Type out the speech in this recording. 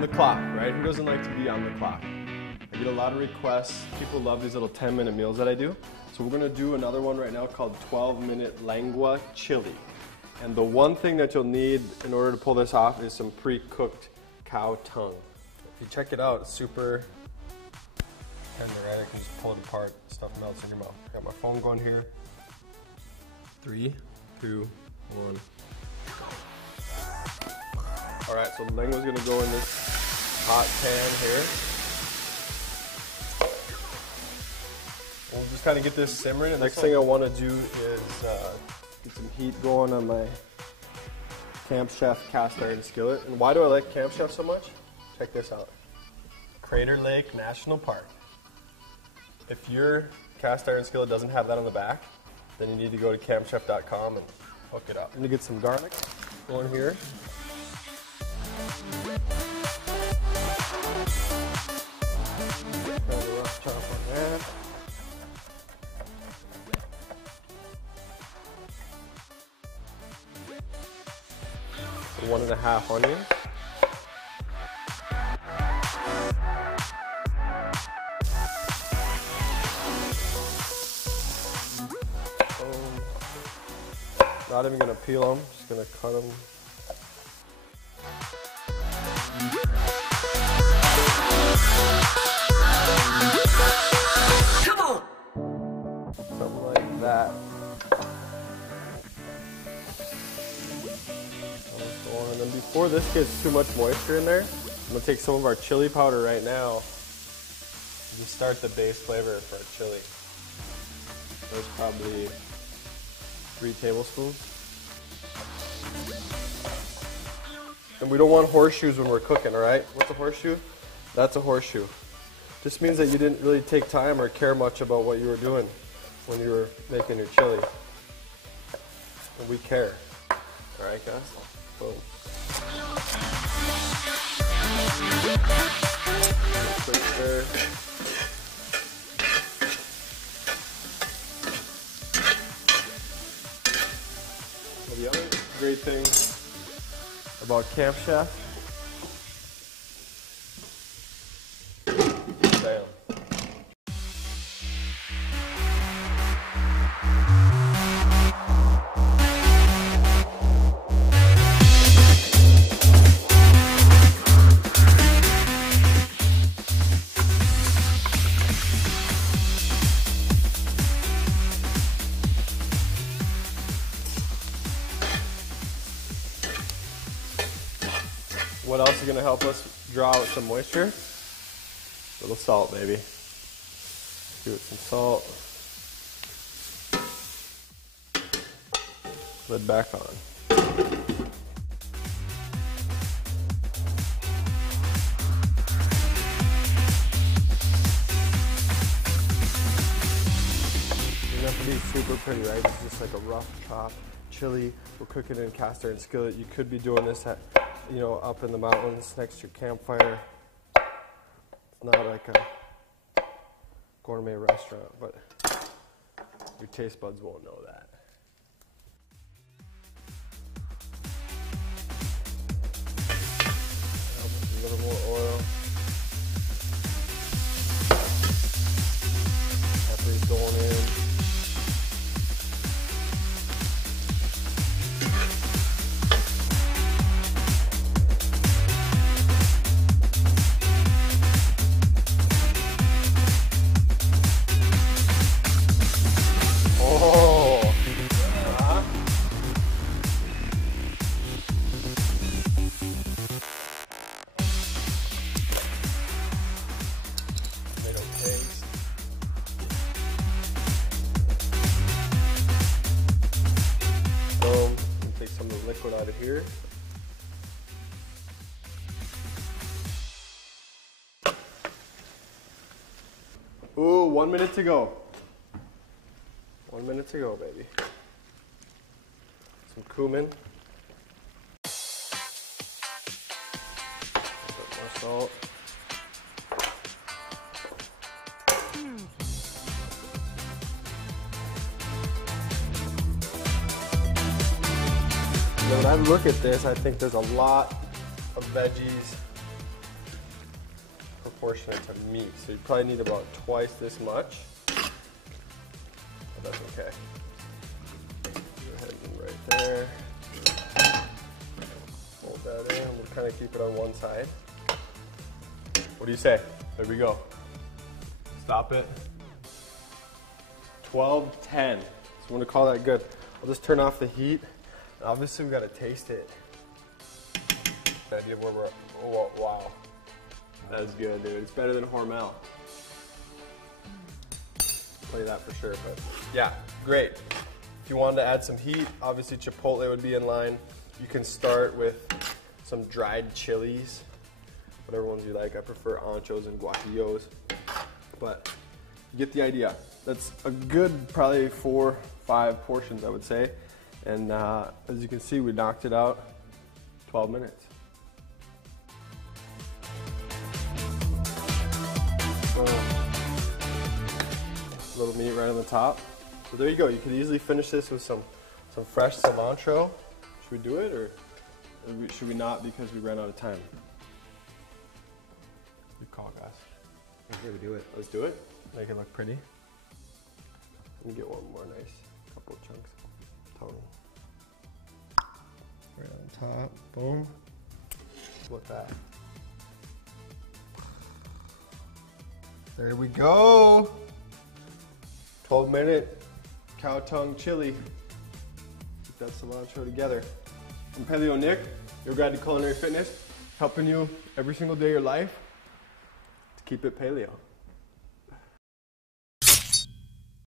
on the clock, right? Who doesn't like to be on the clock? I get a lot of requests. People love these little 10-minute meals that I do. So we're gonna do another one right now called 12-minute lengua chili. And the one thing that you'll need in order to pull this off is some pre-cooked cow tongue. If you check it out, it's super tender, right? I can just pull it apart, stuff melts in your mouth. I got my phone going here. 3, 2, 1. All right, so the lengua's gonna go in this hot pan here. We'll just kind of get this simmering. The next thing I want to do is get some heat going on my Camp Chef cast iron skillet. And why do I like Camp Chef so much? Check this out. Crater Lake National Park. If your cast iron skillet doesn't have that on the back, then you need to go to campchef.com and hook it up. I'm gonna get some garlic going here. Kind of a rough chop on that. 1.5 onions. Not even gonna peel them, just gonna cut them. Come on! Something like that. And then before this gets too much moisture in there, I'm gonna take some of our chili powder right now and start the base flavor for our chili. There's probably 3 tablespoons. And we don't want horseshoes when we're cooking, all right? What's a horseshoe? That's a horseshoe. Just means that you didn't really take time or care much about what you were doing when you were making your chili. And we care. All right, guys? Boom. There. Well, the other great thing about Camp Chef, bam. What else is going to help us draw out some moisture? A little salt, baby. Give it some salt. Lid back on. Doesn't have to be super pretty, right? It's just like a rough chop chili. We're cooking in cast iron skillet. You could be doing this at, you know, up in the mountains next to your campfire. It's not like a gourmet restaurant, but your taste buds won't know that. A little more oil. Peppers going in. Take some of the liquid out of here. Ooh, 1 minute to go. 1 minute to go, baby. Some cumin. A bit more salt. When I look at this, I think there's a lot of veggies portion it to meat. So you probably need about twice this much. But that's okay. Go ahead and right there. Hold that in. We'll kind of keep it on one side. What do you say? There we go. Stop it. 12:10. So I'm going to call that good. I'll just turn off the heat. Obviously, we got to taste it. The idea of where we're at. Oh, wow. That's good, dude. It's better than Hormel. Play that for sure, but yeah, great. If you wanted to add some heat, obviously Chipotle would be in line. You can start with some dried chilies, whatever ones you like. I prefer anchos and guajillos, but you get the idea. That's a good probably 4-5 portions, I would say. And as you can see, we knocked it out 12 minutes. Little meat right on the top. So there you go. You could easily finish this with some fresh cilantro. Should we do it or should we not because we ran out of time? You call, guys. Here we do it. Let's do it. Make it look pretty. Let me get one more nice couple of chunks. Tongue. Right on top. Boom. Flip that. There we go. 12-minute cow tongue chili. Keep that cilantro together. I'm Paleo Nick, your guide to culinary fitness, helping you every single day of your life to keep it paleo.